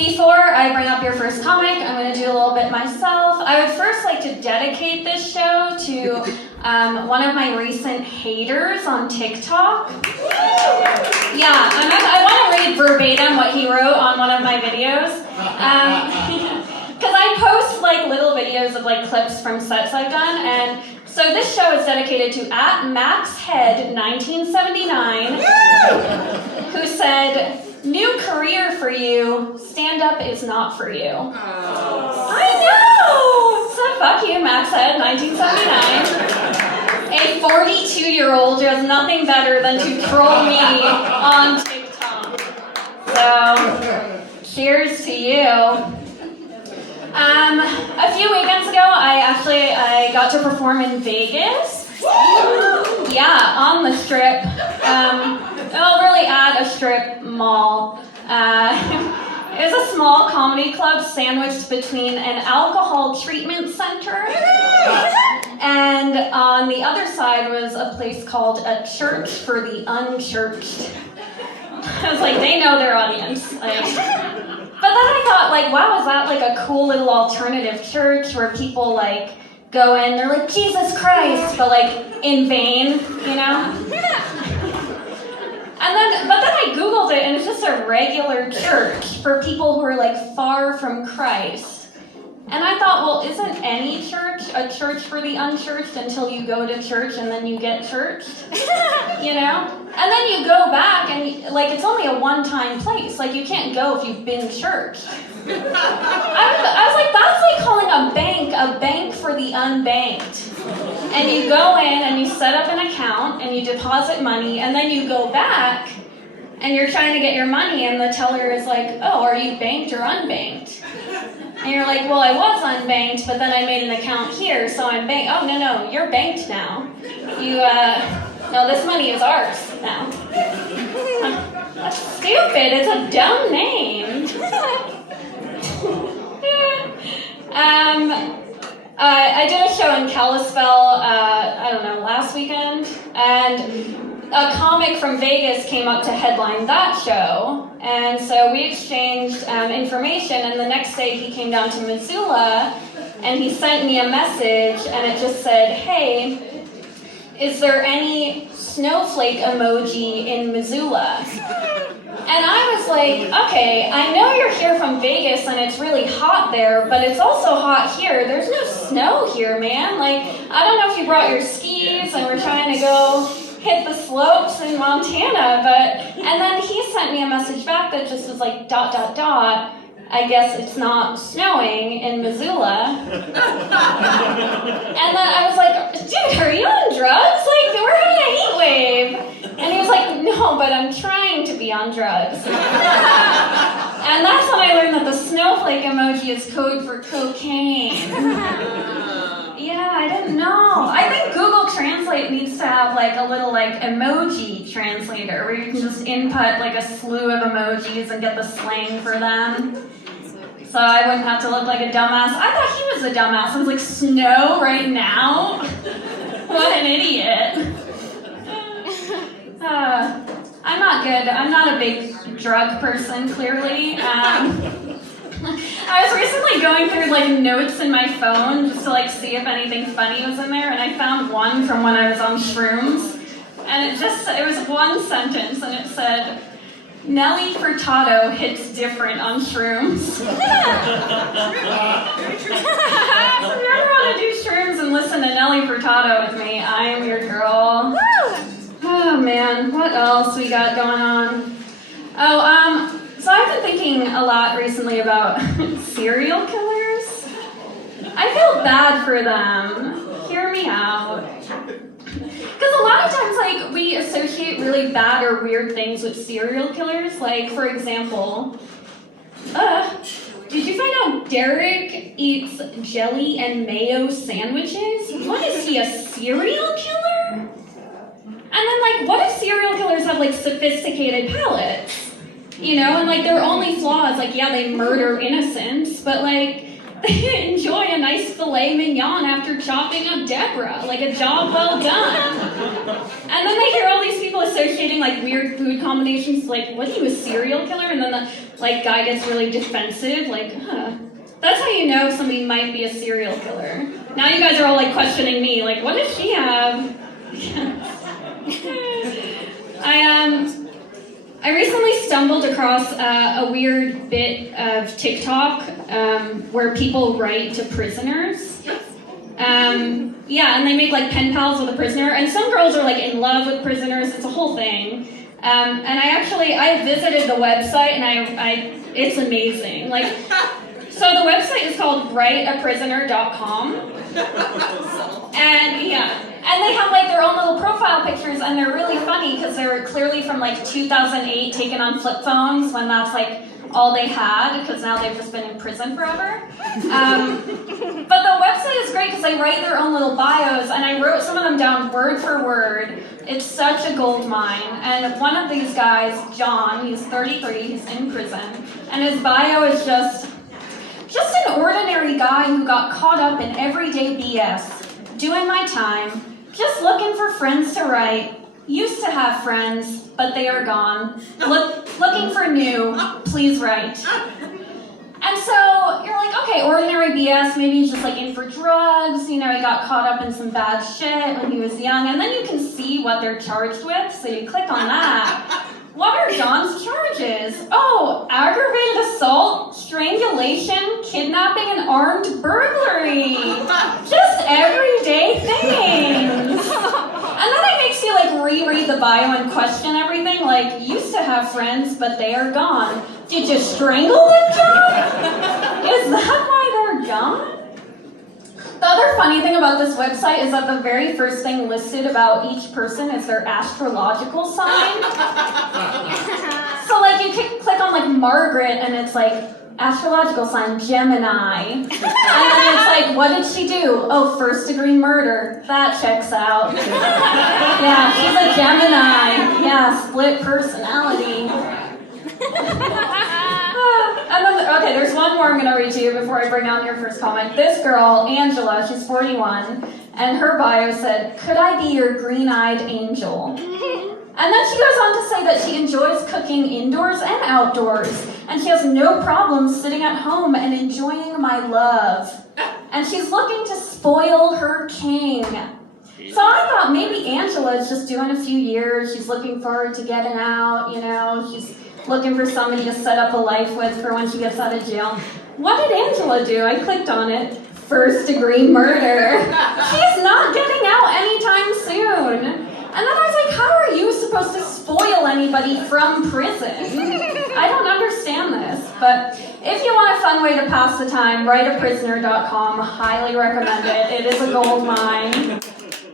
Before I bring up your first comic, I'm going to do a little bit myself. I would first like to dedicate this show to one of my recent haters on TikTok. Yeah, I want to read verbatim what he wrote on one of my videos. Because I post like little videos of like clips from sets I've done, and so this show is dedicated to @MaxHead1979, who said, "New career for you, stand-up is not for you." I know! So fuck you, MaxHead1979. A 42-year-old who has nothing better than to troll me on TikTok. So, cheers to you. A few weekends ago, I got to perform in Vegas. Yeah, on the Strip. Really at a strip mall. It was a small comedy club sandwiched between an alcohol treatment center, and on the other side was a place called a church for the unchurched. I was like, they know their audience. Like, but then I thought, like, wow, is that like a cool little alternative church where people like go in, they're like, Jesus Christ, but like in vain, you know? But then I Googled it, and it's just a regular church for people who are like far from Christ. And I thought, well, isn't any church a church for the unchurched until you go to church and then you get churched? You know? And then you go back and like it's only a one-time place. Like you can't go if you've been churched. I was like, that's like calling a bank for the unbanked. And you go in and you set up an account and you deposit money, and then you go back and you're trying to get your money, and the teller is like, oh, are you banked or unbanked? And you're like, well, I was unbanked, but then I made an account here, so I'm banked. Oh, no, you're banked now. No, this money is ours now. That's stupid. It's a dumb name. I did a show in Kalispell, last weekend, and a comic from Vegas came up to headline that show, and so we exchanged information, and the next day he came down to Missoula, and he sent me a message, and it just said, hey, is there any snowflake emoji in Missoula? And I was like, okay, I know you're here from Vegas and it's really hot there, but it's also hot here. There's no snow here, man. Like, I don't know if you brought your skis and we're trying to go hit the slopes in Montana, and then he sent me a message back that just was like, ... I guess it's not snowing in Missoula. And then I was like, dude, are you on drugs? Like, we're having a heat wave. And he was like, no, but I'm trying to be on drugs. And that's when I learned that the snowflake emoji is code for cocaine. Yeah, I didn't know. I think Google Translate needs to have like a little like emoji translator where you can just input like a slew of emojis and get the slang for them. So I wouldn't have to look like a dumbass. I thought he was a dumbass. I was like, snow right now? What an idiot. I'm not good. I'm not a big drug person, clearly. I was recently going through like notes in my phone just to like see if anything funny was in there, and I found one from when I was on shrooms, and it was one sentence, and it said, Nelly Furtado hits different on shrooms. So if you ever want to do shrooms and listen to Nelly Furtado with me, I am your girl. Oh man, what else we got going on? So I've been thinking a lot recently about serial killers. I feel bad for them. Hear me out. Because a lot of times, like, we associate really bad or weird things with serial killers. Like, for example, did you find out Derek eats jelly and mayo sandwiches? What is he, a serial killer? And then, like, what if serial killers have, like, sophisticated palates? You know, and, like, their only flaw is, like, yeah, they murder innocents, but, like, enjoy a nice filet mignon after chopping up Deborah, like a job well done. And then they hear all these people associating like weird food combinations, like, what are you, a serial killer? And then the like guy gets really defensive, like, That's how you know somebody might be a serial killer. Now you guys are all like questioning me, like, what does she have? I recently stumbled across a weird bit of TikTok where people write to prisoners. Yeah, and they make like pen pals with a prisoner, and some girls are like in love with prisoners. It's a whole thing. And I visited the website, and it's amazing. Like, so the website is called writeaprisoner.com. And yeah. And they have like their own little profile pictures, and they're really funny because they're clearly from like 2008, taken on flip phones when that's like all they had, because now they've just been in prison forever. But the website is great because they write their own little bios, and I wrote some of them down word for word. It's such a gold mine. And one of these guys, John, he's 33, he's in prison, and his bio is just an ordinary guy who got caught up in everyday BS, doing my time, just looking for friends to write. Used to have friends, but they are gone. Looking for new, please write. And so you're like, okay, ordinary BS, maybe he's just like in for drugs, he got caught up in some bad shit when he was young, and then you can see what they're charged with, so you click on that. What are John's charges? Oh, aggravated assault, strangulation, kidnapping, and armed burglary. Just everyday things. And then it makes you like reread the bio and question everything, like, used to have friends, but they are gone. Did you strangle them, John? Is that why they're gone? The other funny thing about this website is that the very first thing listed about each person is their astrological sign. So like you can click on like Margaret, and it's like astrological sign Gemini. And then it's like, what did she do? Oh, first degree murder. That checks out. Yeah, she's a Gemini. Yeah, split personality. And then, okay, there's one more I'm going to read to you before I bring on your first comment. This girl, Angela, she's 41, and her bio said, could I be your green-eyed angel? And then she goes on to say that she enjoys cooking indoors and outdoors, and she has no problem sitting at home and enjoying my love. And she's looking to spoil her king. So I thought maybe Angela is just doing a few years. She's looking forward to getting out, She's looking for somebody to set up a life with for when she gets out of jail. What did Angela do? I clicked on it. First degree murder. She's not getting out anytime soon. And then I was like, how are you supposed to spoil anybody from prison? I don't understand this. But if you want a fun way to pass the time, writeaprisoner.com. Highly recommend it. It is a gold mine.